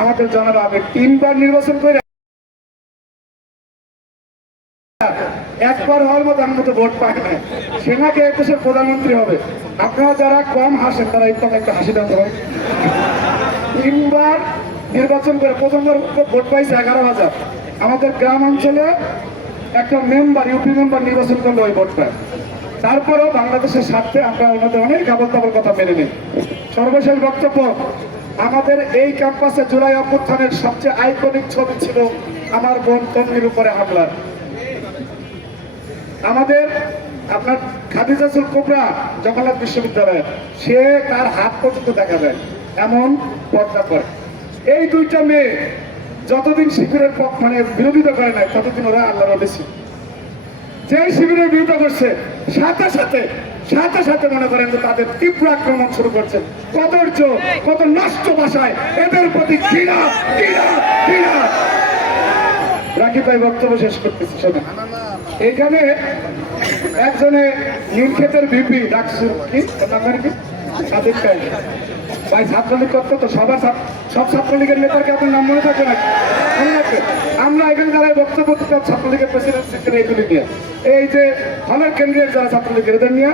আমাদের জনাব আবেগ 3 বার নির্বাচন করে একবার হওয়ার মতো আমার মতো ভোট পায় না, সে নাকি দেশের প্রধানমন্ত্রী হবে। আপনারা যারা কম হাসেন তারা একদম একটা হাসি দেন ভাই। 3 বার নির্বাচন করে প্রথমবার ভোট পাইছে 11,000। আমাদের গ্রাম অঞ্চলে একটা মেম্বার, ইউপি মেম্বার নির্বাচন করলে ওই ভোট পায়। তারপরেও বাংলাদেশের স্বার্থে আমরা ওনাদের অনেক আবল তাবল কথা মেনে নিই। সর্বশেষ বক্তব্য, আমাদের এই ক্যাম্পাসে জুলাই অভ্যুত্থানের সবচেয়ে আইকনিক ছবি ছিল আমার বোন তন্মীর উপরে হামলা। আমাদের আপনার খাদিজাতুল কুবরা জগন্নাথ বিশ্ববিদ্যালয়ে সে তার হাত পর্যন্ত দেখা যায় এমন পর্দা করে। এই দুইটা মেয়ে যতদিন শিবিরের মানে বিরোধিতা করে নাই ততদিন ওরা আল্লাহর বেশি। যে শিবিরের বিরোধিতা করছে সাথে সাথে মনে করেন যে তাদের তীব্র আক্রমণ শুরু করছে। কদর্য কত নষ্ট ভাষায় এদের প্রতি ঘৃণা ঘৃণা ঘৃণা। রাখি ভাই বক্তব্য শেষ করতেছি। শোনেন, এইখানে একজনে নীলক্ষেতের ভিপি ডাকছে কি নাম্বার কি সাদিক ভাই ছাত্রলীগ করতো তো সব ছাত্রলীগের নেতাকে আপনার নাম মনে থাকে নাকি? আমরা এখানে যারা বক্তব্য ছাত্রলীগের প্রেসিডেন্ট এইগুলি নিয়ে, এই যে হলের কেন্দ্রীয় যারা ছাত্রলীগের এদের নিয়ে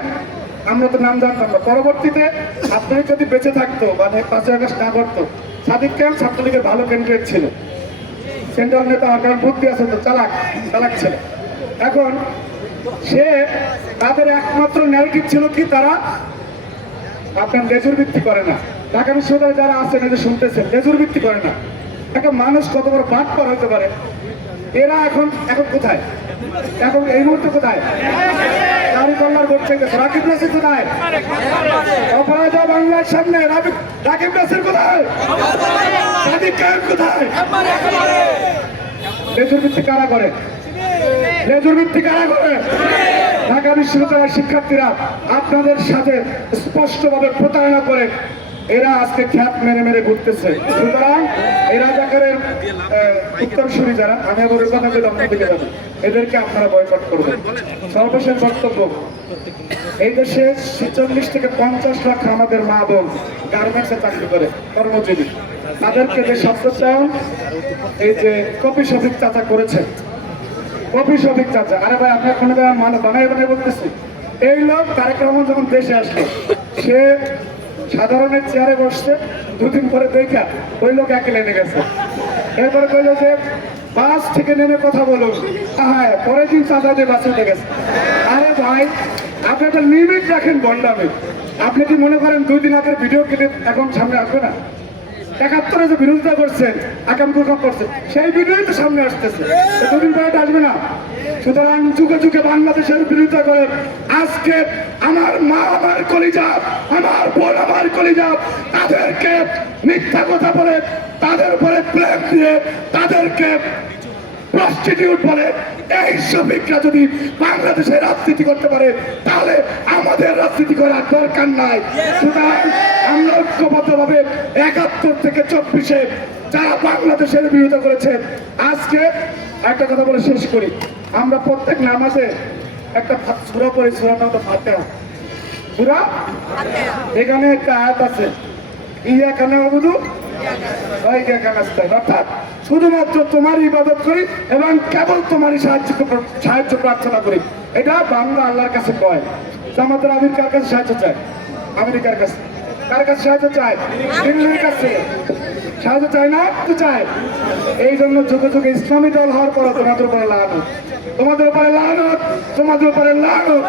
আমরা তো নাম জানতাম না। পরবর্তীতে ছাত্রলীগ যদি বেঁচে থাকতো মানে 5ই আগস্ট না করতো, সাদিক খান ছাত্রলীগের ভালো ক্যান্ডিডেট ছিল, সেন্ট্রাল নেতা হওয়ার কারণ বুদ্ধি আছে তো, চালাক ছিল। এখন সে তাদের একমাত্র ন্যারেটিভ ছিল কি, তারা আপনার লেজুর ভিত্তি করে না। ঢাকা বিশ্ববিদ্যালয়ে যারা আছেন এদের শুনতেছেন, লেজুর ভিত্তি করে না। একটা মানুষ কত বড় বাদ পার হতে পারে। এরা এখন কোথায়? এখন এই মুহূর্তে কোথায়? দাঁড়িপাল্লার ভোট চাইতেছে। রাকিব নাসির কোথায়? অপরাধা বাংলার সামনে রাকিব নাসির কোথায়? সাদিক খান কোথায়? লেজুর ভিত্তি কারা করে? লেজুর ভিত্তি কারা করে? ঢাকা বিশ্ববিদ্যালয়ের শিক্ষার্থীরা আপনাদের সাথে স্পষ্টভাবে প্রতারণা করে এরা আজকে খ্যাপ মেরে মেরে ঘুরতেছে। সুতরাং এরা জাকারের উত্তরসূরি যারা, আমি আবার কথা বলে আপনাদেরকে যাবো, এদেরকে আপনারা বয়কট করবেন। সর্বশেষ বক্তব্য, এই দেশে 46 থেকে 50 লাখ আমাদের মা বোন গার্মেন্টসে চাকরি করে, কর্মজীবী। তাদেরকে যে শব্দচয়ন এই যে কপি শফিক চাচা করেছেন, কপি শফিক চাচা, আরে ভাই আপনার কোনো বানাই বলতেছি। এই লোক তারেক রহমান যখন দেশে আসলো, সে সাধারণের চেয়ারে বসছে, 2 দিন পরে দেখা ওই লোক একে লেনে গেছে। এরপরে কইল যে বাস থেকে নেমে কথা বলুন, হ্যাঁ পরের দিন চাঁদা দিয়ে বাসে উঠে গেছে। আরে ভাই আপনি একটা লিমিট রাখেন বন্ডামে। আপনি কি মনে করেন 2 দিন আগের ভিডিও ক্লিপ এখন সামনে আসবে না? 71-এ যে বিরোধিতা করছেন, আকাম কুকাম করছেন, সেই ভিডিওই তো সামনে আসতেছে, 2 দিন পরে আসবে না? সুতরাং যুগে যুগে বাংলাদেশের বিরোধিতা করে আজকে আমার মা আমার কলিজা, আমার বোন আমার কলিজা, তাদেরকে মিথ্যা কথা বলে, তাদের উপরে প্রেম দিয়ে, তাদেরকে প্রস্টিটিউট বলে, এই শফিকরা যদি বাংলাদেশে রাজনীতি করতে পারে তাহলে আমাদের রাজনীতি করার দরকার নাই। সুতরাং আমরা ঐক্যবদ্ধভাবে 71 থেকে 24-এ যারা বাংলাদেশের বিরোধিতা করেছে, আজকে একটা কথা বলে শেষ করি। আমরা প্রত্যেক নামাজে একটা সূরা পড়ি, সূরার নাম ফাতিহা। সূরা এখানে একটা আয়াত আছে, ইয়াকা না'বুদু ওয়া ইয়াকা নাস্তাঈন, অর্থাৎ শুধুমাত্র তোমার ইবাদত করি এবং কেবল তোমারই সাহায্য প্রার্থনা করি। এটা বাংলা আল্লাহর কাছে কয়। জামাতের আমির কার কাছে সাহায্য চায়? আমেরিকার কাছে। কার কাছে সাহায্য চায়? দিল্লির কাছে সাহায্য চায় না, তো চায়। এই জন্য যুগে যুগে ইসলামী দল হওয়ার পর তোমাদের উপরে লানত, তোমাদের উপরে লানত, তোমাদের উপরে লানত।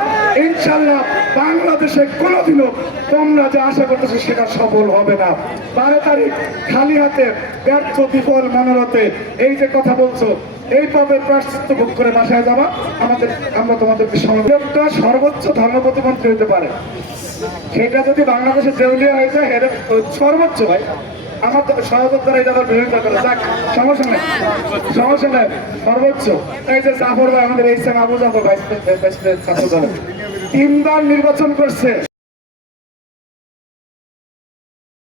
ইনশাল্লাহ বাংলাদেশে কোনোদিনও তোমরা যে আশা করতেছো সেটা সফল হবে না। 12 তারিখ খালি হাতে ব্যর্থ বিফল মনোরথে এই যে কথা বলছো, এই পাপের প্রায়শ্চিত্ত ভোগ করে বাসায় যাবা। আমরা তোমাদেরকে সর্বোচ্চ ধর্ম প্রতিমন্ত্রী হতে পারে, সেটা যদি বাংলাদেশে দেউলিয়া হয়ে যায় এটা সর্বোচ্চ। ভাই আমার তো সহযোগ দ্বারা এটা আবার বিরোধিতা করে, যাক সমস্যা নেই, সর্বোচ্চ। এই যে জাফর ভাই আমাদের এই আবু জাফর ভাইস প্রেসিডেন্ট ছাত্র দল 3 বার নির্বাচন করছে।